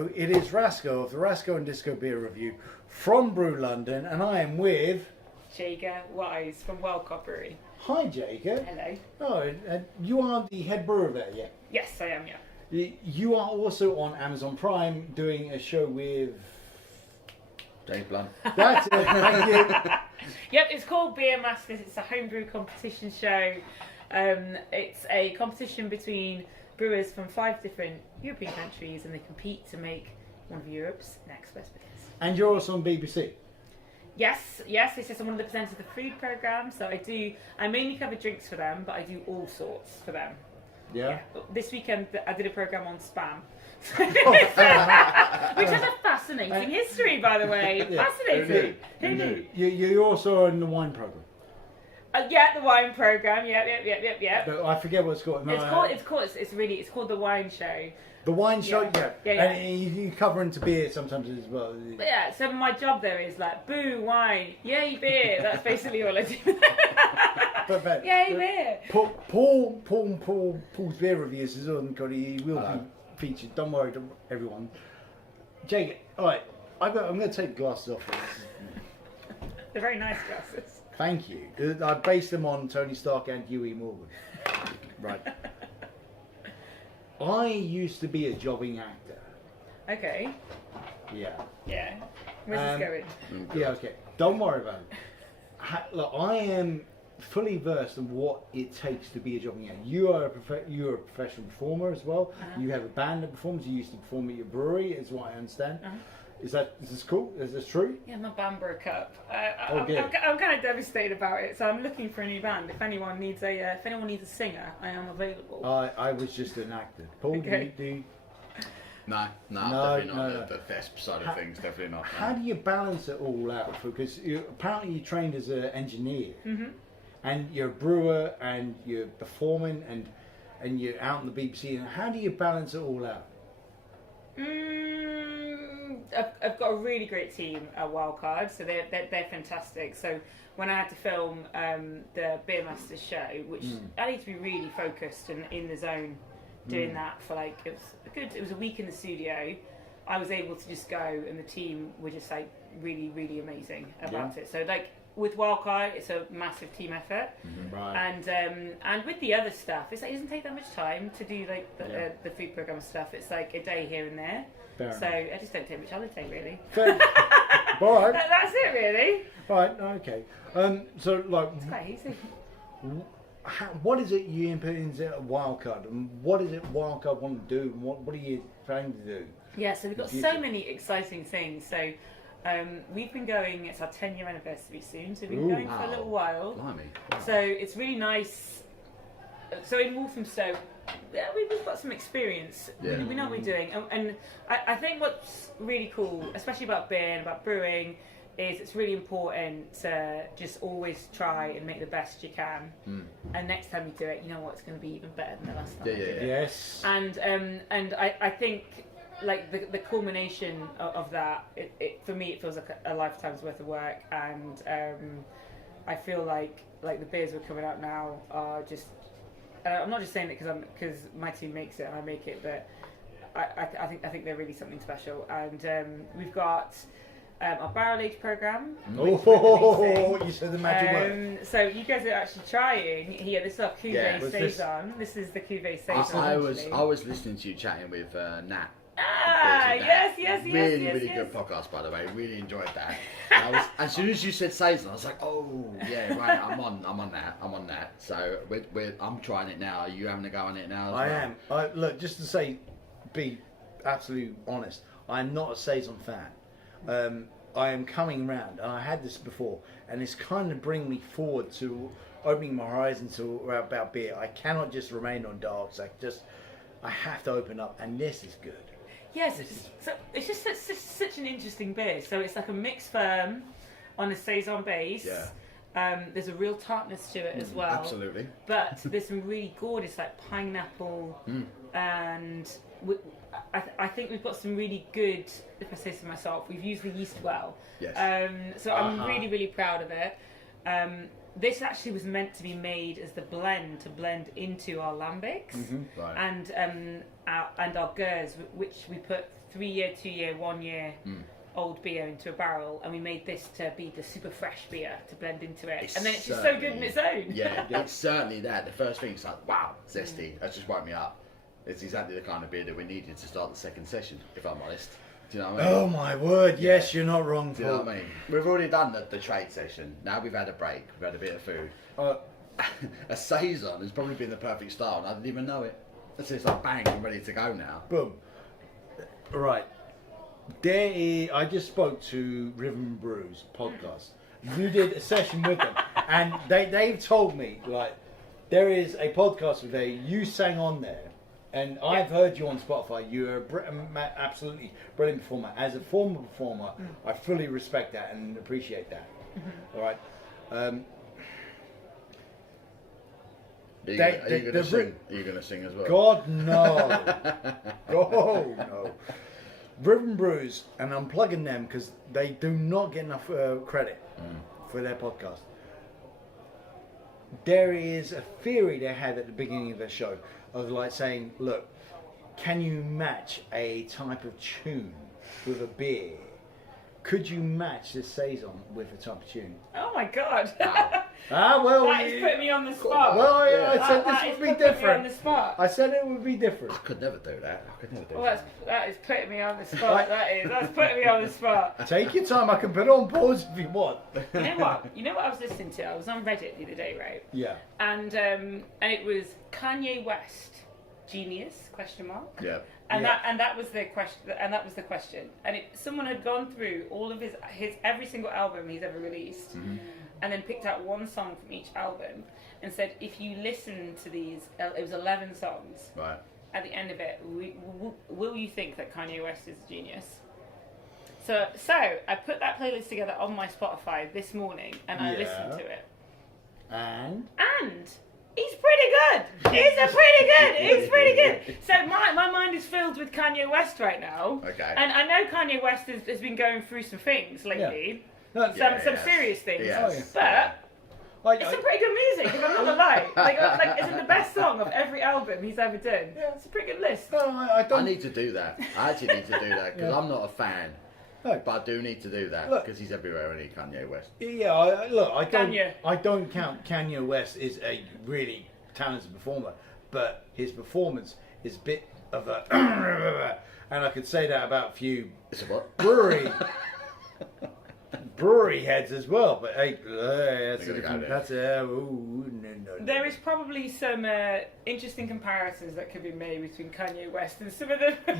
Hello, it is Rasko of the Rasko and Disco Beer Review from Brew London, and I am with Jaega Wise from Brewery. Hi, Jaega. Hello. Oh, you are the head brewer there, yeah? Yes, I am, yeah. You are also on Amazon Prime doing a show with Dave Blunt. That's it. Thank you. Yep, it's called Beer Masters. It's a homebrew competition show. It's a competition between brewers from 5 different European countries, and they compete to make one of Europe's next best beers. And you're also on BBC. Yes, it's just I'm one of the presenters of the food programme, so I mainly cover drinks for them, but I do all sorts for them. Yeah. This weekend I did a programme on spam. Which has a fascinating history, by the way. Yeah. Fascinating. Who knew? You're also in the wine program. Yeah, the wine program. Yeah. But I forget what it's called. No, It's called the Wine Show. The wine show. Yeah. And you cover into beer sometimes as well. But yeah, so my job there is like boo wine, yay beer. That's basically all I do. But yay beer. Paul's beer reviews is on. He will be featured. Don't worry, everyone. Jake, all right. I'm going to take the glasses off. They're very nice glasses. Thank you. I based them on Tony Stark and Huey Morgan. Right. I used to be a jobbing actor. Okay. Yeah. Yeah. Where's this going? Yeah, okay. Don't worry about it. Look, I am fully versed in what it takes to be a jobbing actor. You're a professional performer as well. Uh-huh. You have a band that performs. You used to perform at your brewery, is what I understand. Uh-huh. Is this cool? Is this true? Yeah, my band broke up. Oh, dear. I'm kind of devastated about it, so I'm looking for a new band. If anyone needs a singer, I am available. I was just an actor. Paul, Okay. do you... No, definitely not. The theft side of things, definitely not. How do you balance it all out? Because apparently you trained as an engineer, and you're a brewer, and you're performing, and you're out on the BBC. And how do you balance it all out? I've got a really great team at Wildcard, so they're fantastic. So when I had to film the Beer Masters show, which I need to be really focused and in the zone, doing that for like it was a week in the studio. I was able to just go, and the team were just like really, really amazing about it. So like with Wildcard, it's a massive team effort, Right. and with the other stuff, it doesn't take that much time to do like the food program stuff. It's like a day here and there. Fair So enough. I just don't take much holiday really. Fair. All right. That's it really. Right. Okay. So like, It's quite easy. what is it you put into Wildcard, and what is it Wildcard want to do, and what are you trying to do? Yeah, so we've got so many exciting things. So we've been going, it's our 10-year anniversary soon, so we've been going for a little while. Blimey. So it's really nice. So in Walthamstow, we've got some experience. Yeah. We know what we're doing. And I think what's really cool, especially about beer and about brewing, is it's really important to just always try and make the best you can. And next time you do it, you know what, it's going to be even better than the last time you did it. Yes. And I think like the culmination of that, it for me it feels like a lifetime's worth of work, and I feel like the beers we're coming out now are just. I'm not just saying it because my team makes it and I make it, but I think they're really something special. And we've got our barrel age program. Oh, you said the magic word. So you guys are actually trying here. This is our Cuvée Saison. This is the Cuvée Saison. I was listening to you chatting with Nat. Yes. Really good podcast, by the way. Really enjoyed that. And as soon as you said Saison, I was like, oh yeah, right. I'm on that. So I'm trying it now. Are you having a go on it now? I am. Look, just to say, be absolutely honest, I'm not a Saison fan. I am coming round, and I had this before, and it's kind of bringing me forward to opening my horizon to about beer. I cannot just remain on darks. I have to open up, and this is good. Yes, it's just such an interesting beer. So it's like a mixed firm on a Saison base. Yeah. There's a real tartness to it as well. Absolutely. But there's some really gorgeous like pineapple, and I think we've got some really good. If I say so myself, we've used the yeast well. Yes. So I'm really proud of it. this actually was meant to be made as the blend to blend into our lambics, Right. and our gers, which we put 3 year, 2 year, 1 year old beer into a barrel, and we made this to be the super fresh beer to blend into it, and then it's just so good in its own. Yeah, it's certainly that. The first thing is like, wow, zesty. That's just woke me up. It's exactly the kind of beer that we needed to start the second session, if I'm honest. Do you know what I mean? Oh my word! Yes, you're not wrong. Do you know what I mean? We've already done the trade session. Now we've had a break. We've had a bit of food. A Saison has probably been the perfect style, and I didn't even know it. It's like bang, I'm ready to go now. Boom. Right. I just spoke to Rhythm Brews podcast. You did a session with them, and they've told me like there is a podcast where you sang on there, and I've heard you on Spotify. You're absolutely brilliant performer. As a former performer, I fully respect that and appreciate that. All right. Are you going to sing? Are you going to sing as well? God no. Oh no. Rhythm Brews, and I'm plugging them because they do not get enough credit for their podcast. There is a theory they had at the beginning of their show of like saying, look, can you match a type of tune with a beer? Could you match this Saison with a type of tune? Oh my god! Well, that is putting me on the spot. Well, yeah, I said that this would is be putting different. me on the spot. I said it would be different. I could never do that. That is putting me on the spot. That's putting me on the spot. Take your time. I can put it on pause if you want. You know what? You know what I was listening to? I was on Reddit the other day, right? Yeah. And it was Kanye West, genius? ? Yeah. And that was the question. And someone had gone through all of his every single album he's ever released, and then picked out one song from each album, and said, if you listen to these, it was 11 songs. Right. At the end of it, will you think that Kanye West is a genius? So I put that playlist together on my Spotify this morning, and I listened to it. And he's pretty good. He's pretty good. So my mind is filled with Kanye West right now. Okay. And I know Kanye West has been going through some things lately. Some serious things. Yes. But it's some pretty good music, if I'm not gonna lie. Like it's the best song of every album he's ever done. Yeah. It's a pretty good list. No, I need to do that. I actually need to do that because I'm not a fan. No. But I do need to do that because he's everywhere, isn't he, Kanye West? Yeah, I don't count Kanye West as a really talented performer, but his performance is a bit of a and I could say that about a few It's a what? brewery heads as well, but hey, There is probably some interesting comparisons that could be made between Kanye West and some of the. Yeah,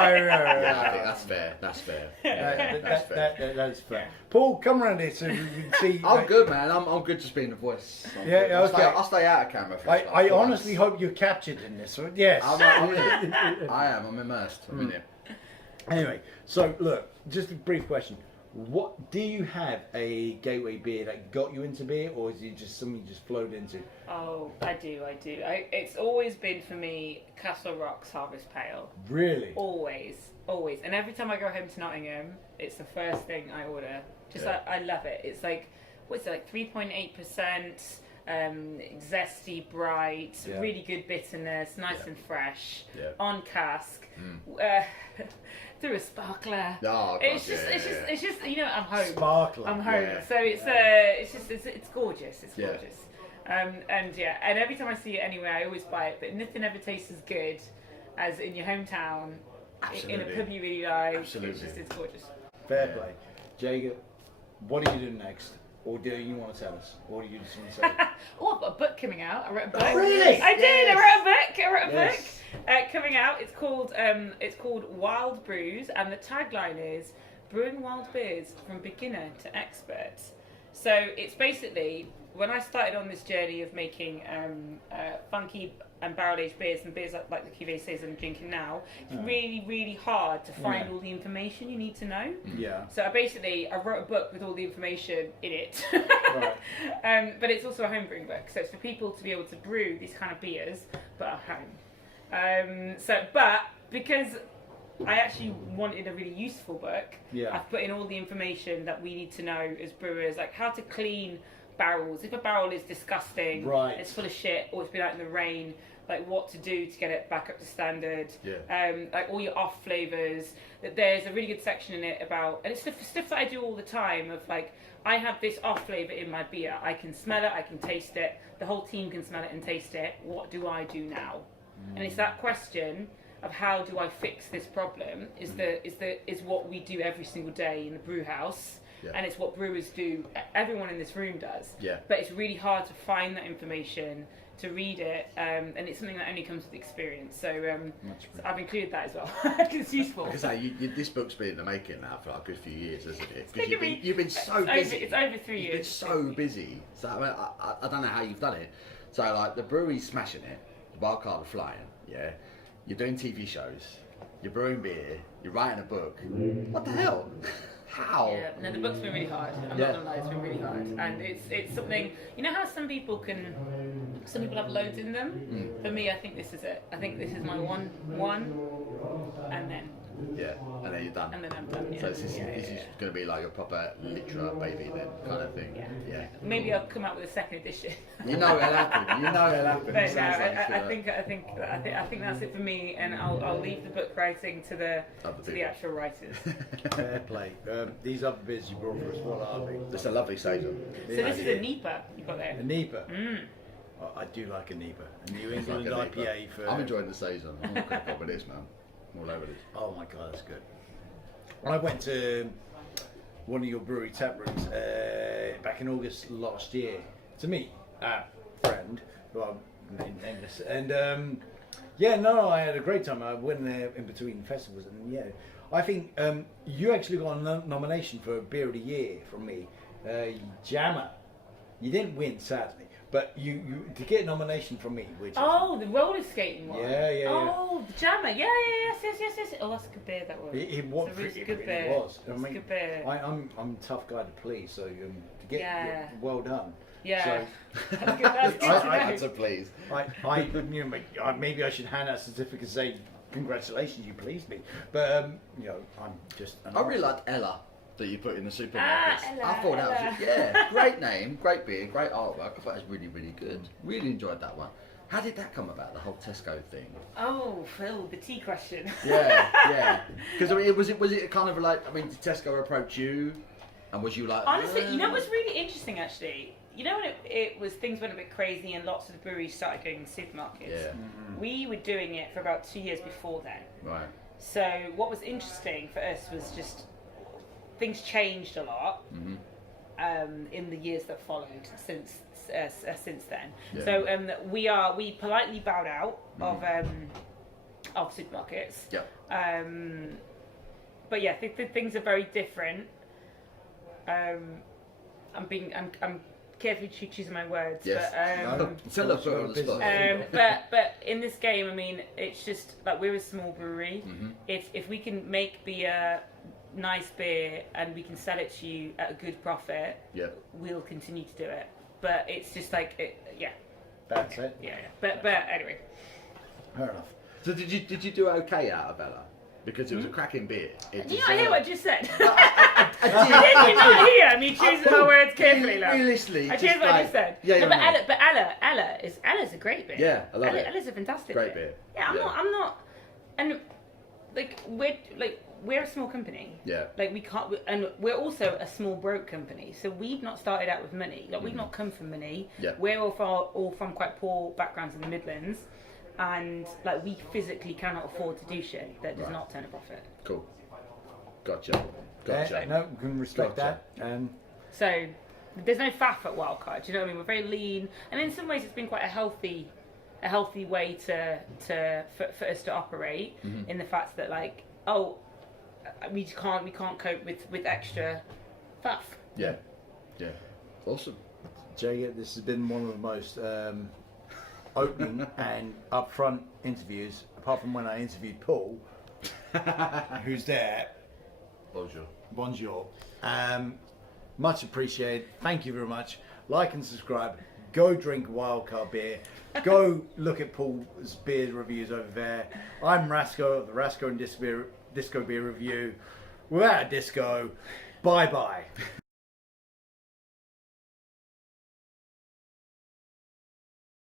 I think that's fair. That's fair. That is fair. Paul, come around here so we can see. I'm good, man. I'm good just being the voice. I'll stay out of camera. For I honestly hope you're captured in this one. Yes. I'm in it. I am. I'm immersed. I'm in it. Anyway, so look, just a brief question. What do you have a gateway beer that got you into beer, or is it just something you just flowed into? Oh, I do. It's always been for me Castle Rock's Harvest Pale. Really? Always. And every time I go home to Nottingham, it's the first thing I order. I love it. It's like, what's it, like 3.8%, zesty, bright, really good bitterness, nice and fresh, on cask. Through a sparkler. Oh, it's just you know, I'm home. Sparkler. I'm home. So it's gorgeous. It's gorgeous. And every time I see it anywhere, I always buy it. But nothing ever tastes as good as in your hometown, in a pub you really like. Absolutely. It's gorgeous. Fair play. Jaega, what are you doing next? Or do you want to tell us? Or do you just want to say? Oh, I've got a book coming out. I wrote a book. Oh, really? I did. Yes. I wrote a book. Coming out. It's called Wild Brews, and the tagline is Brewing Wild Beers from Beginner to Expert. So it's basically, when I started on this journey of making funky and barrel-aged beers and beers like the Cuvée Saison I'm drinking now, it's really, really hard to find all the information you need to know. Yeah. So I wrote a book with all the information in it. Right. But it's also a homebrewing book, so it's for people to be able to brew these kind of beers, but at home. But because I actually wanted a really useful book, I've put in all the information that we need to know as brewers, like how to clean barrels. If a barrel is disgusting, Right. it's full of shit, or it's been out in the rain, like what to do to get it back up to standard. Like all your off flavors. There's a really good section in it about, and it's stuff that I do all the time. Of like, I have this off flavor in my beer. I can smell it. I can taste it. The whole team can smell it and taste it. What do I do now? And it's that question of how do I fix this problem is what we do every single day in the brew house. And it's what brewers do. Everyone in this room does. But it's really hard to find that information, to read it, and it's something that only comes with experience. So, so I've included that as well. It's useful. Like I say, this book's been in the making now for like a good few years, hasn't it? Because You've been so busy. It's over 3 years. You've been so busy. So I, mean, I don't know how you've done it. So like the brewery's smashing it, the Wildcard are flying. Yeah, you're doing TV shows, you're brewing beer, you're writing a book. What the hell? How? Yeah, no, the book's been really hard. I'm not gonna lie, it's been really hard, and it's something. You know how some people have loads in them. For me, I think this is it. I think this is my one, and then. Yeah, and then you're done. And then I'm done. Yeah. So this is going to be like a proper literate baby then kind of thing. Yeah. Maybe I'll come out with a second edition. You know it'll happen. You know it'll happen. But no, I think that's it for me, and I'll leave the book writing to the actual writers. Fair play. These other beers you brought for us, what are they? It's a lovely Saison. So this is a NEPA you got there. A NEPA. I do like a NEPA. A New England like a IPA for. I'm enjoying the Saison. I'm not going to with this, man. I'm all over this. Oh my god, that's good. I went to one of your brewery tap rooms back in August last year to meet a friend who I'm nameless, and I had a great time. I went there in between festivals, and I think you actually got a nomination for Beer of the Year from me, Jammer. You didn't win, sadly. But you to get a nomination from me, which the roller skating one. Yeah. Oh, the Jammer. Yes. Oh, that's a good beer. That was. It was really good beer. It was. It's a good beer. I'm a tough guy to please, so to get well done. Yeah. So, that's good to know. That's a please. Maybe I should hand out a certificate and say congratulations, you pleased me. But I'm just. I really liked Ella that you put in the supermarkets. Ella, I thought that was great name, great beer, great artwork. I thought it was really, really good. Really enjoyed that one. How did that come about, the whole Tesco thing? Oh, Phil, the tea question. Yeah. Because was it kind of like, did Tesco approach you, and was you like? Honestly, what's really interesting actually. When it was things went a bit crazy and lots of the breweries started going to supermarkets. Yeah. We were doing it for about 2 years before then. Right. So what was interesting for us was just. Things changed a lot in the years that followed since then. Yeah. So we politely bowed out of supermarkets. Yeah. But yeah, things are very different. I'm carefully choosing my words. Yes. But in this game, it's just like we're a small brewery. If we can make beer. Nice beer and we can sell it to you at a good profit, we'll continue to do it. But it's just like That's it. Yeah. But anyway. Fair enough. So did you do okay out of Ella? Because it was a cracking beer. I hear what you just said. I did not hear me choosing my words carefully. Realistically, I choose what I just said. Yeah, but Ella's a great beer. Yeah, I love it. Ella's a fantastic great beer. Yeah, I'm not, and we're a small company. Yeah. We can't, and we're also a small broke company. So we've not started out with money. We've not come from money. Yeah. We're all from quite poor backgrounds in the Midlands, and we physically cannot afford to do shit that does not turn a profit. Cool. Gotcha. No, we can respect that. So there's no faff at Wildcard. Do you know what I mean? We're very lean, and in some ways it's been quite a healthy way for us to operate in the fact that we can't cope with extra faff. Yeah. Awesome. Jaega, this has been one of the most opening and upfront interviews, apart from when I interviewed Paul, who's there. Bonjour. Much appreciated. Thank you very much. Like and subscribe. Go drink Wildcard beer. Go look at Paul's beer reviews over there. I'm Rasko of the Rasko and Disco Beer Review. We're out of disco. Bye bye.